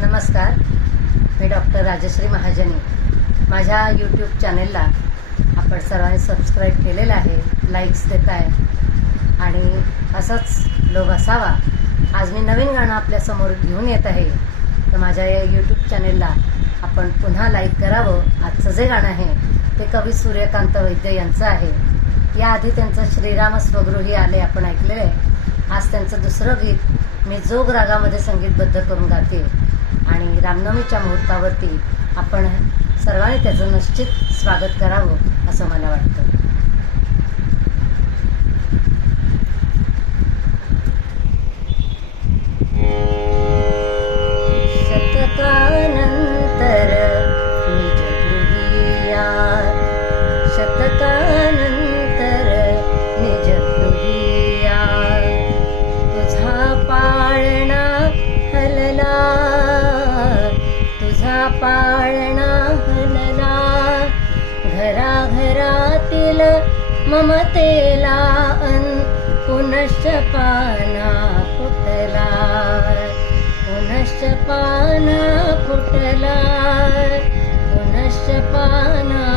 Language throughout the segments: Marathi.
नमस्कार. मी डॉक्टर राजश्री महाजनी. माझ्या यूट्यूब चॅनेलला आपण सर्वांनी सबस्क्राईब केलेलं आहे लाईक्स देत आहे. आणि असंच लोक असावा. आज मी नवीन गाणं आपल्यासमोर घेऊन येत आहे. तर माझ्या या यूट्यूब चॅनेलला आपण पुन्हा लाईक करावं. आजचं जे गाणं आहे ते कवी सूर्यकांत वैद्य यांचं आहे. याआधी त्यांचं श्रीराम स्वगृही आले आपण ऐकलेलं आहे. आज त्यांचं दुसरं गीत मी जोग रागामध्ये संगीतबद्ध करून गाते. आणि रामनवमीच्या मुहूर्तावरती आपण सर्वांनी त्याचं निश्चित स्वागत करावं असं मला वाटतं. पाळणा हलला घराघरातील ममतेला अन पुनश्च पाना फुटला। पुनश्च पाना फुटला। पुनश्च पाना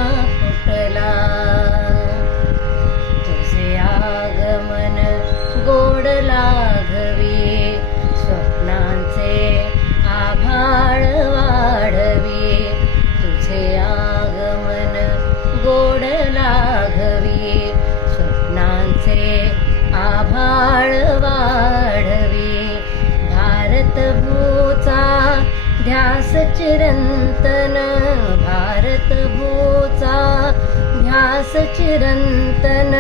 ध्यास चिरंतन भारत भोचा. ध्यास चिरंतन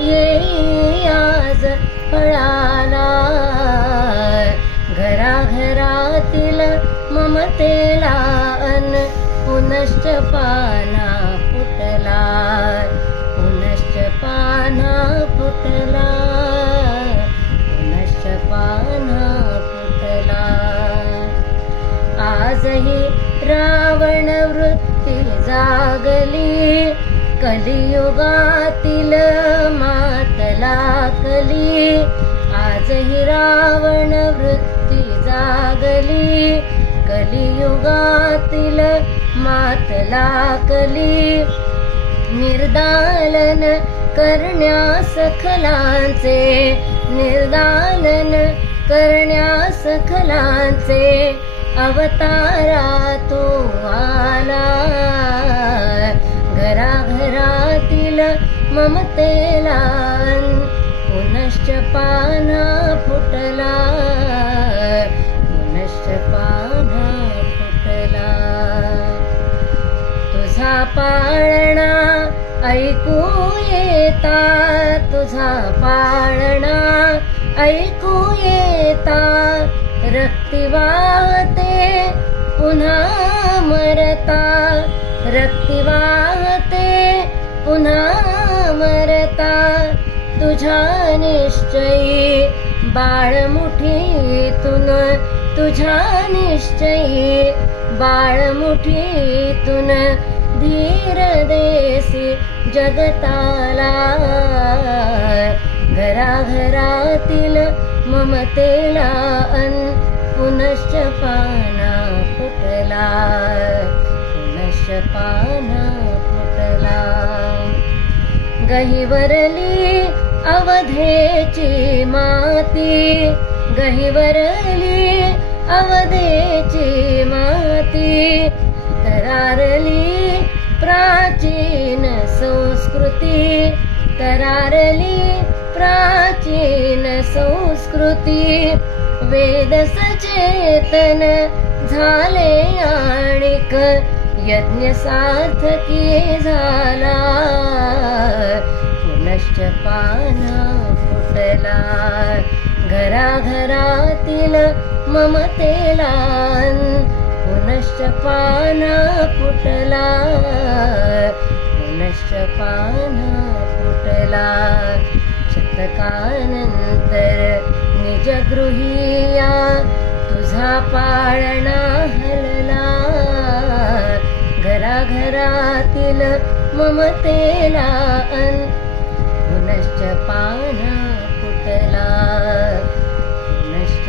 ये आज फळाला. घराघरातील ममतेला अन पुनश्च पाना फुटला पुनश्च पाना फुटला आजही रावण वृत्ती जागली. कलियुगातील मातला कली आजही रावण वृत्ती जागली. कलियुगातील मातला कली निर्दालन करण्यास खलांचे निर्दालन करण्यास खलांचे अवतारा तो आला घराघरातील ममतेला पुनश्च पाना फुटला पुनश्च पाना फुटला तुझा पाळणा ऐकू येता तुझा पाळणा ऐकू येता रक्ती पुन्हा मरता. रक्ती वाहते पुन्हा मरता. तुझ्या निश्चयी बाळमुठीतून तुझ्या निश्चयी बाळमुठीतून धीर देसी जगताला. घराघरातील ममतेला अन पुनश्च पान. फुटला। पुनश्च पाना फुटला गहिवरली अवधेची माती गहिवरली अवधेची माती। तरारली प्राचीन संस्कृती। तरारली प्राचीन संस्कृती। वेद सचेतन झाले आणिक यज्ञ सार्थकी झाला. पुनश्च पाना फुटला. घराघरातील ममतेला पुनश्च पाना फुटला. पुनश्च पाना फुटला. शतकानंतर निजगृहीया माझा पाळणा हलला घराघरातील ममतेला अंत पुनश्च पाना पुटला पुनश्च